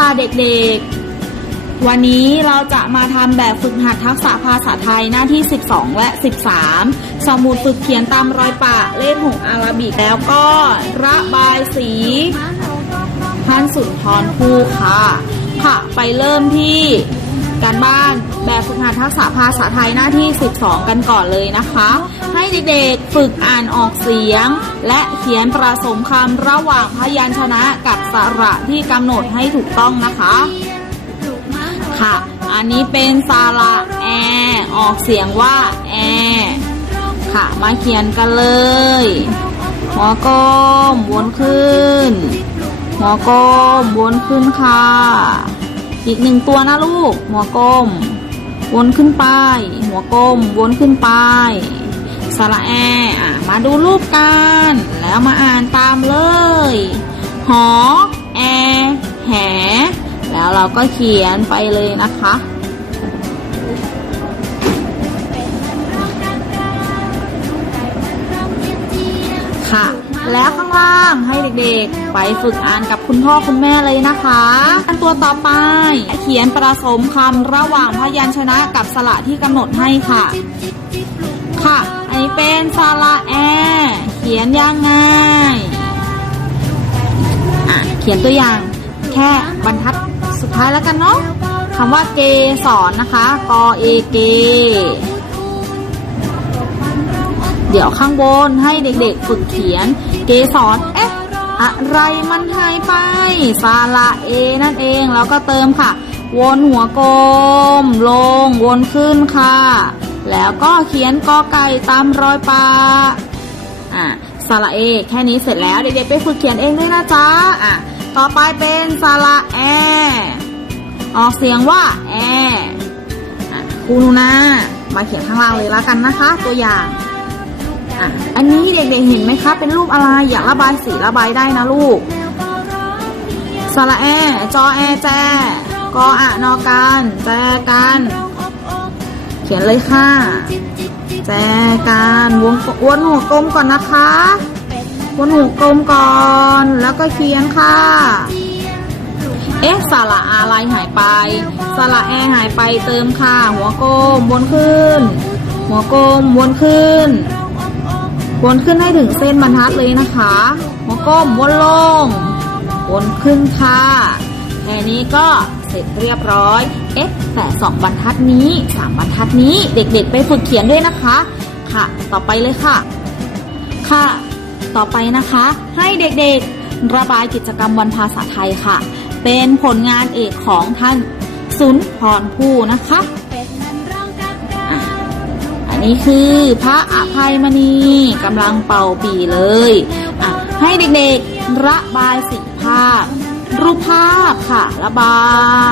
ค่ะเด็กๆ วันนี้เราจะมาทำแบบฝึกหัดทักษะภาษาไทยหน้าที่ 12 และ 13 สมุดฝึกเขียนตามรอยปะเลขหงอาราบิกแล้วก็ระบายสีท่านสุนทรภู่ค่ะ ค่ะ ไปเริ่มที่ การบ้าน แบบฝึกหัดทักษะภาษาไทยหน้าที่ 12 กันก่อนเลยนะคะ ให้เด็กๆฝึกอ่านออกเสียง และเขียนประสมคำระหว่างพยัญชนะกับสระที่กำหนดให้ถูกต้องนะคะค่ะ อันนี้เป็นสระแอ ออกเสียงว่าแอ ค่ะ มาเขียนกันเลย หัวก้มวนขึ้น หัวก้มวนขึ้นค่ะ อีกหนึ่งตัวนะลูก หัวก้มวนขึ้นไป หัวก้มวนขึ้นไป สระแออะมาดูรูปกัน แล้วมาอ่านตามเลย หอ แอ แห แล้วเราก็เขียนไปเลยนะคะค่ะ แล้วข้างล่างให้เด็กๆ ไปฝึกอ่านกับคุณพ่อคุณแม่เลยนะคะอันตัวต่อไป เขียนประสมคำระหว่างพยัญชนะกับสระที่กำหนดให้ค่ะ ค่ะ อันนี้เป็นสระแอ เขียนยังไงอะเขียนตัวอย่างแค่บรรทัดสุดท้ายแล้วกันเนาะคำว่าเกสอนนะคะ กอเอเก เดี๋ยวข้างบนให้เด็กๆฝึกเขียน เกสรเอ๊ะอะไรมันหายไปสาระเอนั่นเองแล้วก็เติมค่ะ วนหัวกลม ลง วนขึ้นค่ะ แล้วก็เขียนกอไก่ตามรอยปลาอะสระเอ แค่นี้เสร็จแล้วเด็กๆไปฝึกเขียนเองด้วยนะจ๊ะอะต่อไปเป็นสระแอ ออกเสียงว่าแออะครูนูนามาเขียนข้างล่างเลยแล้วกันนะคะ ตัวอย่าง อะอันนี้เด็กๆเห็นไหมคะเป็นรูปอะไรอยากระบายสีระบายได้นะลูกสระแอ จอแอแจกออะนอการแจกันเขียนเลยค่ะ แจกันวงวนหัวกลมก่อนนะคะวนหัวกลมก่อนแล้วก็เขียนค่ะเอ๊ะสระอะไรหายไปสระแอหายไปเติมค่ะ หัวกลมวนขึ้น หัวกลมวนขึ้น วนขึ้นให้ถึงเส้นบรรทัดเลยนะคะหัวก้มวนลง วนขึ้นค่ะแค่นี้ก็เสร็จเรียบร้อย เอ๊ะ แต่สองบรรทัดนี้สามบรรทัดนี้เด็กๆ ไปฝึกเขียนด้วยนะคะ ค่ะ ต่อไปเลยค่ะ ค่ะ ต่อไปนะคะ ให้เด็กๆ ระบายกิจกรรมวันภาษาไทยค่ะ เป็นผลงานเอกของท่านสุนทรภูนะคะอะอั นนี้คือพระอภัยมณีกำลังเป่าปีเลยอะให้เด็กๆระบายสีภาพ รูปภาพค่ะ ระบา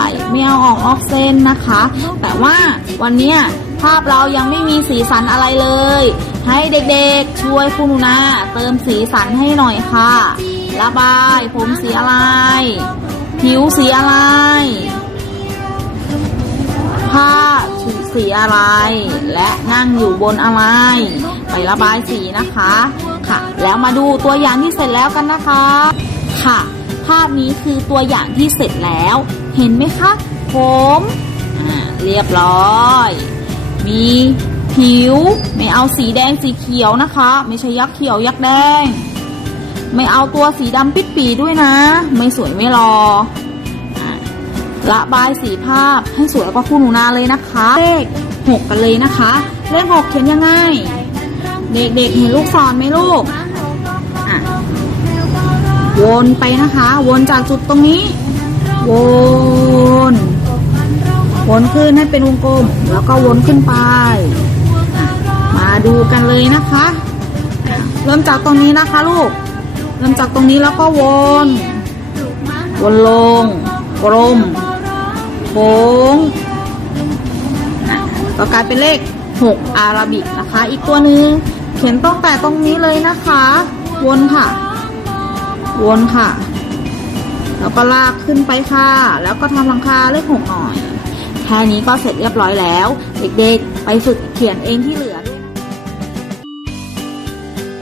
ย ไม่เอาออกออกเส้นนะคะ แต่ว่าวันนี้ภาพเรายังไม่มีสีสันอะไรเลย ให้เด็กๆช่วยคุณหนูนาเติมสีสันให้หน่อยค่ะ ระบาย ผมสีอะไร ผิวสีอะไรผ้าชุด สีอะไร และนั่งอยู่บนอะไร ไประบายสีนะคะค่ะ แล้วมาดูตัวอย่างที่เสร็จแล้วกันนะคะ ค่ะ ภาพนี้คือตัวอย่างที่เสร็จแล้ว เห็นไหมคะผมอ่าเรียบร้อย มีผิว ไม่เอาสีแดงสีเขียวนะคะ ไม่ใช่ยักษ์เขียวยักษ์แดง ไม่เอาตัวสีดำปิดปีด้วยนะ ไม่สวยไม่รอ ระบายสีภาพให้สวยกว่าคู่หนูนาเลยนะคะ เลขหกกันเลยนะคะ เลขหกเขียนยังไง เด็กๆเห็นลูกศรไหมลูกอะวนไปนะคะ วนจากจุดตรงนี้ วนวนขึ้นให้เป็นวงกลม แล้วก็วนขึ้นไป มาดูกันเลยนะคะ เริ่มจากตรงนี้นะคะลูก เริ่มจากตรงนี้แล้วก็วน วนลง กลม ค้งอะก็กลายเป็นเลข 6 อาราบิกนะคะ อีกตัวหนึ่งเขียนต้องแต่ตรงนี้เลยนะคะ วนค่ะ วนค่ะ แล้วก็ลากขึ้นไปค่ะ แล้วก็ทำหลังคาเลขหกหน่อย แค่นี้ก็เสร็จเรียบร้อยแล้ว เด็กๆ ไปฝึกเขียนเองที่เหลือ